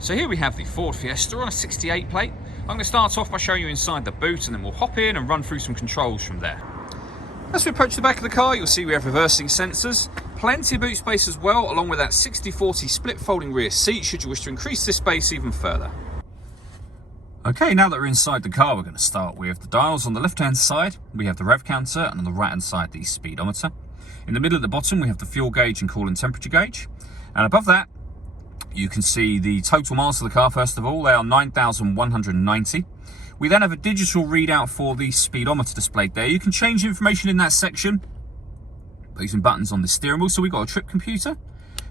So here we have the Ford Fiesta on a 68 plate. I'm going to start off by showing you inside the boot and then we'll hop in and run through some controls from there. As we approach the back of the car, you'll see we have reversing sensors, plenty of boot space as well, along with that 60/40 split folding rear seat should you wish to increase this space even further. Okay, now that we're inside the car, we're going to start with the dials. On the left-hand side, we have the rev counter, and on the right-hand side, the speedometer. In the middle at the bottom, we have the fuel gauge and coolant temperature gauge. And above that, you can see the total miles of the car, first of all. They are 9,190. We then have a digital readout for the speedometer displayed there. You can change information in that section by using buttons on the steering wheel. So we've got a trip computer,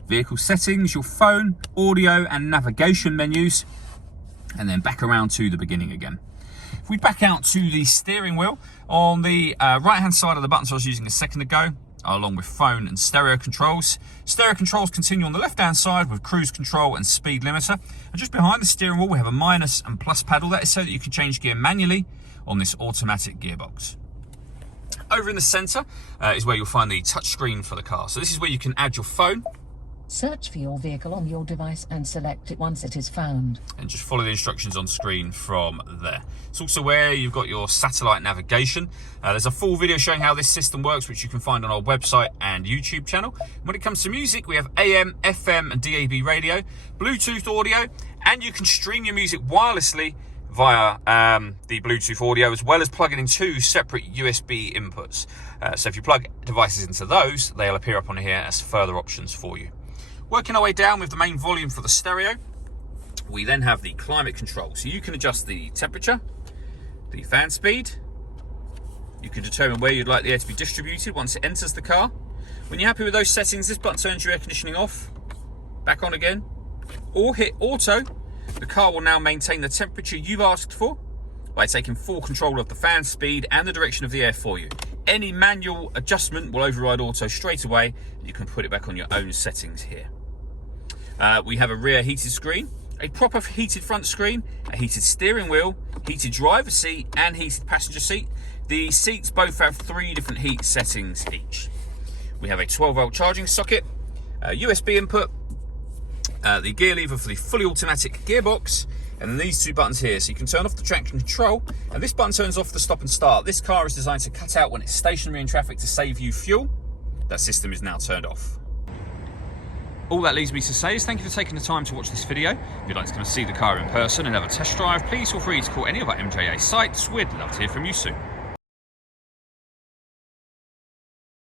vehicle settings, your phone, audio and navigation menus, and then back around to the beginning again. If we back out to the steering wheel, on the right-hand side of the buttons I was using a second ago, along with phone and stereo controls. Stereo controls continue on the left-hand side with cruise control and speed limiter. And just behind the steering wheel, we have a minus and plus pedal. That is so that you can change gear manually on this automatic gearbox. Over in the center is where you'll find the touch screen for the car. So this is where you can add your phone. Search for your vehicle on your device and select it once it is found. And just follow the instructions on screen from there. It's also where you've got your satellite navigation. There's a full video showing how this system works, which you can find on our website and YouTube channel. When it comes to music, we have AM, FM and DAB radio, Bluetooth audio, and you can stream your music wirelessly via the Bluetooth audio, as well as plugging in two separate USB inputs. So if you plug devices into those, they'll appear up on here as further options for you. Working our way down with the main volume for the stereo, we then have the climate control. So you can adjust the temperature, the fan speed. You can determine where you'd like the air to be distributed once it enters the car. When you're happy with those settings, this button turns your air conditioning off, back on again, or hit auto. The car will now maintain the temperature you've asked for by taking full control of the fan speed and the direction of the air for you. Any manual adjustment will override auto straight away. You can put it back on your own settings here. We have a rear heated screen, a proper heated front screen, a heated steering wheel, heated driver's seat and heated passenger seat. The seats both have 3 different heat settings each. We have a 12-volt charging socket, a USB input, the gear lever for the fully automatic gearbox, and then these 2 buttons here. So you can turn off the traction control, and this button turns off the stop and start. This car is designed to cut out when it's stationary in traffic to save you fuel. That system is now turned off. All that leaves me to say is thank you for taking the time to watch this video. If you'd like to come and see the car in person and have a test drive, please feel free to call any of our MJA sites. We'd love to hear from you soon.